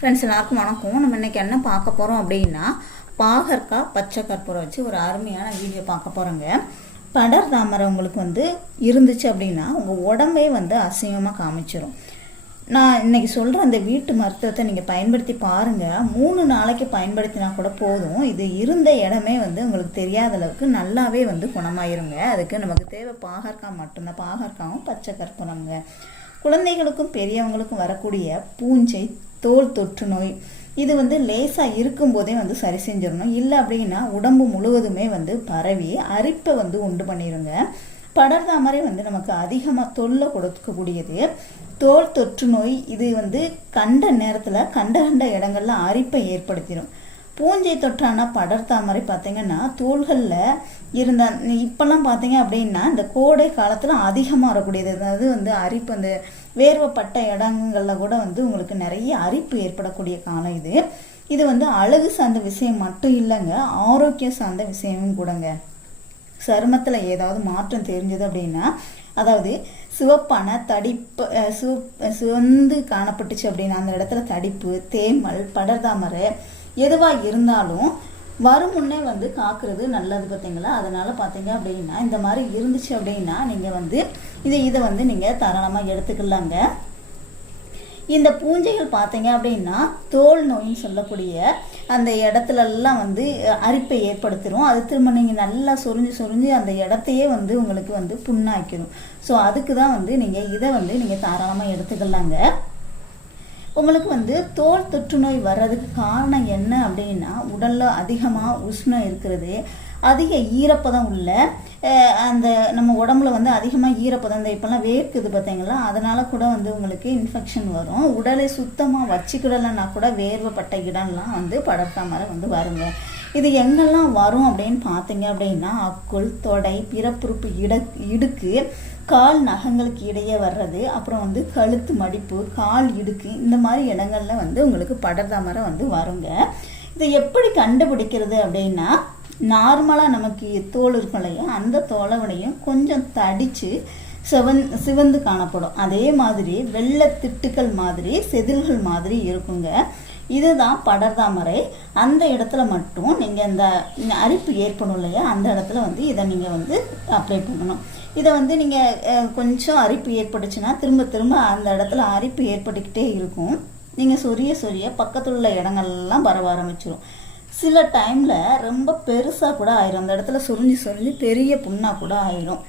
Friends எல்லாருக்கும் வணக்கம். நம்ம இன்றைக்கி என்ன பார்க்க போகிறோம் அப்படின்னா பாகற்காய் பச்சை கற்பூரம் வச்சு ஒரு அருமையான வீடியோ பார்க்க போகிறோங்க படர் தாமரை உங்களுக்கு வந்து இருந்துச்சு அப்படின்னா உங்கள் உடம்பே வந்து அசிங்கமாக காமிச்சிடும் நான் இன்றைக்கி சொல்கிற அந்த வீட்டு மருத்துவத்தை நீங்கள் பயன்படுத்தி பாருங்கள் மூணு நாளைக்கு பயன்படுத்தினா கூட போதும். இது இருந்த இடமே வந்து உங்களுக்கு தெரியாத அளவுக்கு நல்லாவே வந்து குணமாயிருங்க. அதுக்கு நமக்கு தேவை பாகற்காய் மட்டும்தான். பாகற்காயும் பச்சை கற்பூரங்க குழந்தைகளுக்கும் பெரியவங்களுக்கும் வரக்கூடிய பூஞ்சை தோல் தொற்று நோய். இது வந்து லேசாக இருக்கும்போதே வந்து சரி செஞ்சிடணும். இல்லை அப்படின்னா உடம்பு முழுவதுமே வந்து பரவி அரிப்பை வந்து உண்டு பண்ணிடுங்க படர்தாமரை வந்து நமக்கு அதிகமாக தொல்லை கொடுக்கக்கூடியது. தோல் தொற்று நோய் இது வந்து கண்ட நேரத்தில் கண்ட கண்ட இடங்கள்ல அரிப்பை ஏற்படுத்திடும் பூஞ்சை தொற்றான படர்தாமரை பார்த்தீங்கன்னா தோள்களில் இருந்த இப்போல்லாம் பார்த்தீங்க அப்படின்னா இந்த கோடை காலத்தில் அதிகமாக வரக்கூடியது. அதாவது வந்து அரிப்பு அந்த வேர்வைப்பட்ட இடங்களில் கூட வந்து உங்களுக்கு நிறைய அரிப்பு ஏற்படக்கூடிய காலம் இது. இது வந்து அழகு சார்ந்த விஷயம் மட்டும் இல்லைங்க ஆரோக்கியம் சார்ந்த விஷயமும் கூடங்க. சருமத்தில் ஏதாவது மாற்றம் தெரிஞ்சது அப்படின்னா அதாவது சிவப்பான தடிப்பு அஹ் சிவ சிவந்து காணப்பட்டுச்சு அப்படின்னா அந்த இடத்துல தடிப்பு தேமல் படர்தாமரை எதுவாக இருந்தாலும் வரும் முன்னே வந்து காக்குறது நல்லது பார்த்தீங்களா? அதனால் பார்த்தீங்க அப்படின்னா இந்த மாதிரி இருந்துச்சு அப்படின்னா நீங்கள் வந்து இதை இதை வந்து நீங்கள் தாராளமாக எடுத்துக்கலாங்க. இந்த பூஞ்சைகள் பார்த்தீங்க அப்படின்னா தோல் நோயின்னு சொல்லக்கூடிய அந்த இடத்துலலாம் வந்து அரிப்பை ஏற்படுத்திடும் அது திரும்ப நீங்கள் நல்லா சொரிஞ்சு சொரிஞ்சு அந்த இடத்தையே வந்து உங்களுக்கு வந்து புண்ணாக்கிடும் ஸோ அதுக்கு தான் வந்து நீங்கள் இதை வந்து நீங்கள் தாராளமாக எடுத்துக்கலாங்க. உங்களுக்கு வந்து தோல் தொற்று நோய் வர்றதுக்கு காரணம் என்ன அப்படின்னா உடலில் அதிகமாக உஷ்ணம் இருக்கிறது அதிக ஈரப்பதம் உள்ள அந்த நம்ம உடம்புல வந்து அதிகமாக ஈரப்பதம் இந்த இப்போல்லாம் வேர்க்குது பார்த்தீங்களா? அதனால கூட வந்து உங்களுக்கு இன்ஃபெக்ஷன் வரும். உடலை சுத்தமாக வச்சுக்கிடலைன்னா கூட வேர்வைப்பட்ட இடம்லாம் வந்து படர்த்தாமரை வந்து வருங்க. இது எங்கெல்லாம் வரும் அப்படின்னு பார்த்தீங்க அப்படின்னா அக்குள் தொடை பிறப்புறுப்பு இட இடுக்கு கால் நகங்களுக்கு இடையே வர்றது அப்புறம் வந்து கழுத்து மடிப்பு கால் இடுக்கு இந்த மாதிரி இடங்கள்ல வந்து உங்களுக்கு படர்தாமரை வந்து வருங்க. இதை எப்படி கண்டுபிடிக்கிறது அப்படின்னா நார்மலாக நமக்கு தோல் இருக்கும் இல்லையா? அந்த தோலவனையும் கொஞ்சம் தடித்து சிவன் சிவந்து காணப்படும். அதே மாதிரி வெள்ளை திட்டுக்கள் மாதிரி செதில்கள் மாதிரி இருக்குங்க. இதுதான் படர்தாமரை. அந்த இடத்துல மட்டும் நீங்கள் இந்த அரிப்பு ஏற்படும் இல்லையா? அந்த இடத்துல வந்து இதை நீங்கள் வந்து அப்ளை பண்ணணும். இதை வந்து நீங்கள் கொஞ்சம் அரிப்பு ஏற்பட்டுச்சுன்னா திரும்ப திரும்ப அந்த இடத்துல அரிப்பு ஏற்பட்டுக்கிட்டே இருக்கும். நீங்கள் சொரிய சொரிய பக்கத்தில் உள்ள இடங்கள்லாம் பரவ ஆரம்பிச்சிடும் சில டைமில் ரொம்ப பெருசாக கூட ஆயிரும். அந்த இடத்துல சொரிஞ்சு சொரிஞ்சு பெரிய புண்ணாக கூட ஆயிரும்.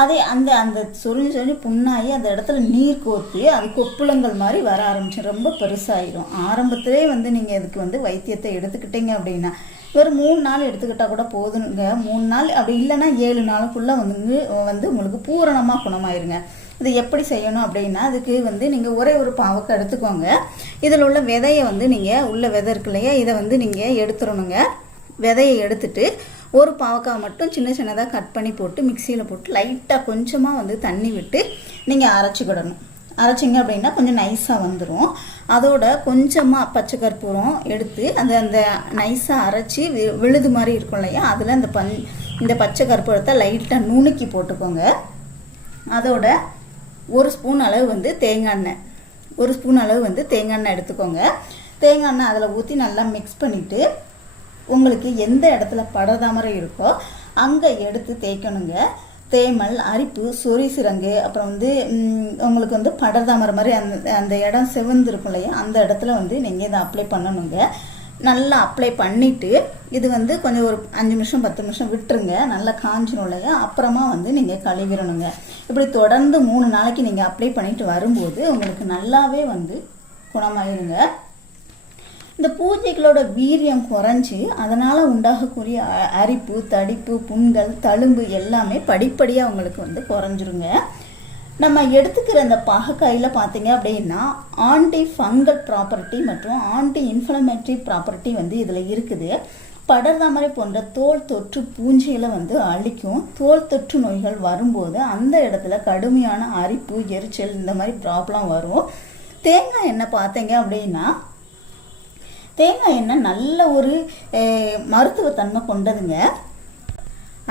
அதே அந்த அந்த சொரிஞ்சு சொரிஞ்சு புண்ணாகி அந்த இடத்துல நீர் கோர்த்து அது கொப்புளங்கள் மாதிரி வர ஆரம்பிச்சு ரொம்ப பெருசாயிரும். ஆரம்பத்திலே வந்து நீங்கள் இதுக்கு வந்து வைத்தியத்தை எடுத்துக்கிட்டீங்க அப்படின்னா ஒரு மூணு நாள் எடுத்துக்கிட்டால் கூட போதுங்க. மூணு நாள் அப்படி இல்லைன்னா ஏழு நாளுக்குள்ளே வந்து வந்து உங்களுக்கு பூரணமாக குணமாயிருங்க. இது எப்படி செய்யணும் அப்படின்னா அதுக்கு வந்து நீங்கள் ஒரே ஒரு பாவக்கை எடுத்துக்கோங்க. இதில் உள்ள விதையை வந்து நீங்கள் உள்ள விதை இருக்கு இல்லையா இதை வந்து நீங்கள் எடுத்துடணுங்க. விதையை எடுத்துட்டு ஒரு பாவக்காய் மட்டும் சின்ன சின்னதாக கட் பண்ணி போட்டு மிக்சியில் போட்டு லைட்டாக கொஞ்சமாக வந்து தண்ணி விட்டு நீங்கள் அரைச்சிக்கிடணும் அரைச்சிங்க அப்படின்னா கொஞ்சம் நைஸாக வந்துடும் அதோட கொஞ்சமாக பச்சை கற்பூரம் எடுத்து அந்த அந்த நைஸாக அரைச்சி வி- விழுது மாதிரி இருக்கும் இல்லையா? அதில் அந்த பஞ் இந்த பச்சை கற்பூரத்தை லைட்டாக நுணுக்கி போட்டுக்கோங்க. அதோட ஒரு ஸ்பூன் அளவு வந்து தேங்காய் எண்ணெய். ஒரு ஸ்பூன் அளவு வந்து தேங்காய் எண்ணெய் எடுத்துக்கோங்க. தேங்காய் எண்ணெய் அதில் ஊற்றி நல்லா மிக்ஸ் பண்ணிவிட்டு உங்களுக்கு எந்த இடத்துல படதாமரை இருக்கோ அங்கே எடுத்து தேய்க்கணுங்க. தேமல் அரிப்பு சொறி சிறங்கு அப்புறம் வந்து உங்களுக்கு வந்து படர்தாமரை மாதிரி அந்த அந்த இடம் செவந்திருக்கும் இல்லையா அந்த இடத்துல வந்து நீங்கள் இதை அப்ளை பண்ணணுங்க. நல்லா அப்ளை பண்ணிவிட்டு இது வந்து கொஞ்சம் ஒரு அஞ்சு நிமிஷம் பத்து நிமிஷம் விட்டுருங்க. நல்லா காஞ்சிரும் இல்லையா அப்புறமா வந்து நீங்கள் கழுவிடணுங்க. இப்படி தொடர்ந்து மூணு நாளைக்கு நீங்கள் அப்ளை பண்ணிட்டு வரும்போது உங்களுக்கு நல்லாவே வந்து குணமாயிருங்க. இந்த பூஜைகளோட வீரியம் குறைஞ்சி அதனால் உண்டாகக்கூடிய அ- அரிப்பு தடிப்பு புண்கள் தழும்பு எல்லாமே படிப்படியாக அவங்களுக்கு வந்து குறைஞ்சிருங்க. நம்ம எடுத்துக்கிற இந்த பாகக்காயில் பார்த்தீங்க அப்படின்னா ஆன்டி ஃபங்கல் ப்ராப்பர்ட்டி மற்றும் ஆன்டி இன்ஃப்ளமேட்ரி ப்ராப்பர்ட்டி வந்து இதில் இருக்குது. படர்தாமரை போன்ற தோல் தொற்று பூஞ்சைகளை வந்து அழிக்கும். தோல் தொற்று நோய்கள் வரும்போது அந்த இடத்துல கடுமையான அரிப்பு எரிச்சல் இந்த மாதிரி ப்ராப்ளம் வரும். தேங்காய் எண்ணெய் பார்த்தீங்க அப்படின்னா தேங்காய் எண்ணெய் நல்ல ஒரு மருத்துவத்தன்மை கொண்டதுங்க.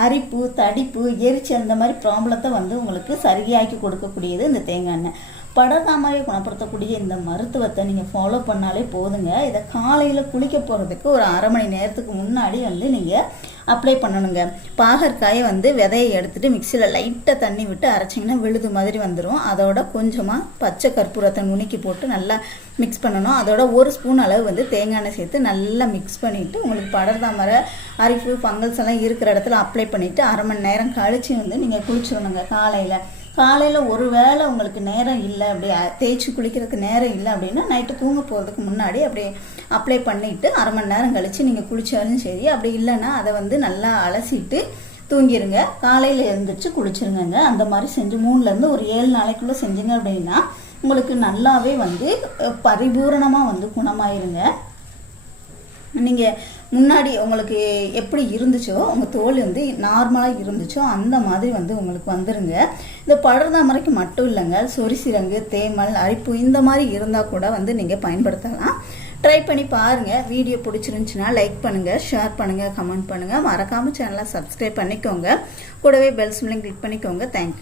அரிப்பு தடிப்பு எரிச்சல் இந்த மாதிரி ப்ராப்ளத்தை வந்து உங்களுக்கு சரியாக்கி கொடுக்கக்கூடியது இந்த தேங்காய் எண்ணெய். படர்தாமரை குணப்படுத்தக்கூடிய இந்த மருத்துவத்தை நீங்கள் ஃபாலோ பண்ணாலே போதுங்க. இதை காலையில் குளிக்க போகிறதுக்கு ஒரு அரை மணி நேரத்துக்கு முன்னாடி வந்து நீங்கள் அப்ளை பண்ணணுங்க. பாகற்காயை வந்து விதையை எடுத்துட்டு மிக்சியில் லைட்டாக தண்ணி விட்டு அரைச்சிங்கன்னா விழுது மாதிரி வந்துடும் அதோட கொஞ்சமாக பச்சை கற்பூரத்தை நுணுக்கி போட்டு நல்லா மிக்ஸ் பண்ணணும். அதோட ஒரு ஸ்பூன் அளவு வந்து தேங்காய் எண்ணெய் சேர்த்து நல்லா மிக்ஸ் பண்ணிவிட்டு உங்களுக்கு படர்தாமரை அரிப்பு ஃபங்கல்ஸ் எல்லாம் இருக்கிற இடத்துல அப்ளை பண்ணிவிட்டு அரை மணி நேரம் கழித்து வந்து நீங்கள் குளிச்சிடணுங்க. காலையில் காலையில் ஒரு வேளை உங்களுக்கு நேரம் இல்லை அப்படி தேய்ச்சி குளிக்கிறதுக்கு நேரம் இல்லை அப்படின்னா நைட்டு தூங்க போகிறதுக்கு முன்னாடி அப்படியே அப்ளை பண்ணிவிட்டு அரை மணி நேரம் கழித்து நீங்கள் குளிச்சாலும் சரி அப்படி இல்லைன்னா அதை வந்து நல்லா அலசிட்டு தூங்கிடுங்க காலையில் எழுந்திரிச்சு குளிச்சிருங்க அந்த மாதிரி செஞ்சு மூணுலேருந்து ஒரு ஏழு நாளைக்குள்ளே செஞ்சீங்க அப்படின்னா உங்களுக்கு நல்லாவே வந்து பரிபூரணமாக வந்து குணமாயிருங்க. நீங்கள் முன்னாடி உங்களுக்கு எப்படி இருந்துச்சோ உங்கள் தோல் வந்து நார்மலாக இருந்துச்சோ அந்த மாதிரி வந்து உங்களுக்கு வந்துருங்க. இந்த படர்தாமரைக்கு மட்டும் இல்லைங்க சொரிசிரங்கு தேமல் அரிப்பு இந்த மாதிரி இருந்தால் கூட வந்து நீங்கள் பயன்படுத்தலாம். ட்ரை பண்ணி பாருங்கள் வீடியோ பிடிச்சிருந்துச்சுன்னா லைக் பண்ணுங்கள் ஷேர் பண்ணுங்கள் கமெண்ட் பண்ணுங்கள் மறக்காமல் சேனலை சப்ஸ்கிரைப் பண்ணிக்கோங்க. கூடவே பெல் சிம்லையும் கிளிக் பண்ணிக்கோங்க. Thank you